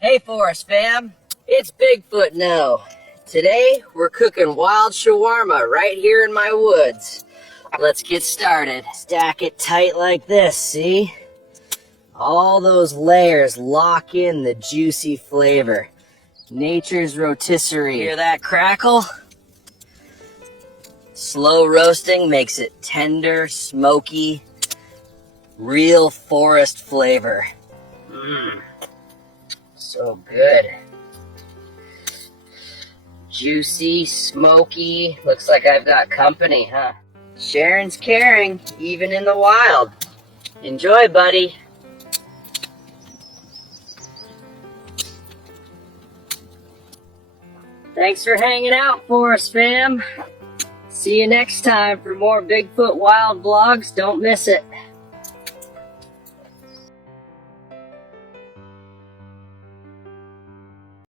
Hey Forest fam, it's Bigfoot now. Today we're cooking wild shawarma right here in my woods. Let's get started. Stack it tight like this, see? All those layers lock in the juicy flavor. Nature's rotisserie. Hear that crackle? Slow roasting makes it tender, smoky, real forest flavor. So good. Juicy, smoky. Looks like I've got company, huh? Sharing's caring, even in the wild. Enjoy, buddy. Thanks for hanging out, Forest fam. See you next time for more Bigfoot Wild vlogs. Don't miss it.